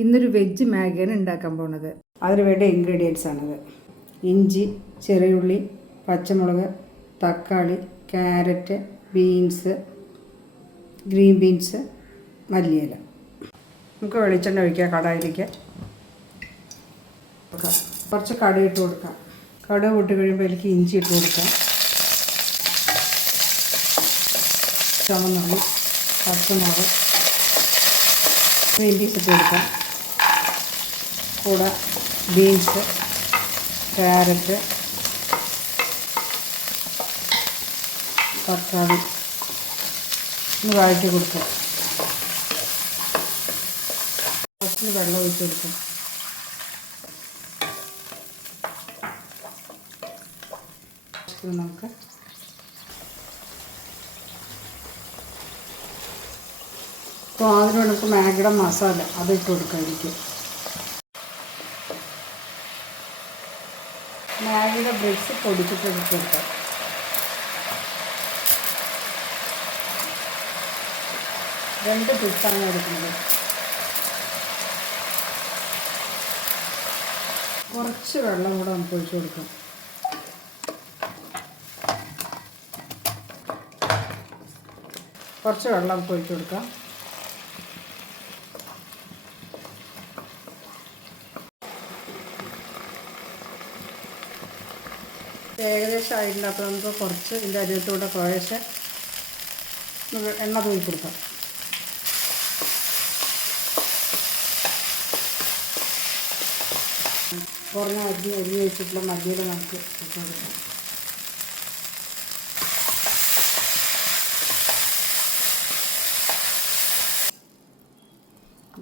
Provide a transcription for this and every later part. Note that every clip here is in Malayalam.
ഇന്നൊരു വെജ് മാഗിയാണ് ഉണ്ടാക്കാൻ പോകുന്നത്. അതിന് വേണ്ട ഇൻഗ്രീഡിയൻസ് ആണിത്. ഇഞ്ചി, ചെറിയുള്ളി, പച്ചമുളക്, തക്കാളി, ക്യാരറ്റ്, ബീൻസ്, ഗ്രീൻ ബീൻസ്, മല്ലിയില. നമുക്ക് വെളിച്ചെണ്ണ ഒഴിക്കാം. കടായിലേക്ക് കുറച്ച് കടുക് ഇട്ട് കൊടുക്കാം. കടുക് ഇട്ട് കഴിയുമ്പോൾ അതിലേക്ക് ഇഞ്ചി ഇട്ട് കൊടുക്കാം. ചുവന്നുള്ളി, പച്ചമുളക്, ഗ്രീൻ പീസ് ഇട്ട് കൊടുക്കാം. കൂടെ ബീൻസ്, ക്യാരറ്റ്, തക്കാളി ഒന്ന് വഴറ്റി കൊടുക്കാം. കുറച്ച് വെള്ളം ഒഴിച്ച് കൊടുക്കും. നമുക്ക് അപ്പോൾ അതിന് നമുക്ക് മാഗിയുടെ മസാല അതിട്ട് കൊടുക്കാതിരിക്കും. മാഗിയുടെ ബ്രെഡ്സ് പൊടിച്ചിട്ട് ഇട്ട് കൊടുക്കാം. രണ്ട് പിസ്സാണ് എടുക്കുന്നത്. കുറച്ച് വെള്ളം കൂടെ നമുക്ക് ഒഴിച്ച് കൊടുക്കാം. കുറച്ച് വെള്ളം നമുക്ക് ഒഴിച്ച് കൊടുക്കാം. ഏകദേശം ആയിട്ടുണ്ട്. അപ്പോൾ നമുക്ക് കുറച്ച് ഇതിൻ്റെ അരിയത്തൂടെ കുറേശ്ശെ എണ്ണ തൂക്കി കൊടുക്കാം. കുറഞ്ഞ അരിഞ്ഞ് വെച്ചിട്ടുള്ള മല്ലിയില നമുക്ക് ഇട്ട് കൊടുക്കാം.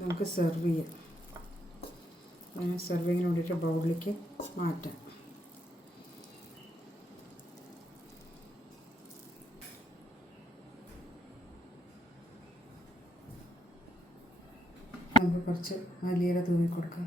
നമുക്ക് സെർവ് ചെയ്യാം. സെർവിങ്ങിന് വേണ്ടിയിട്ട് ബൗളിലേക്ക് മാറ്റാം. നമുക്ക് കുറച്ച് മല്ലിയില തൂവി കൊടുക്കാം.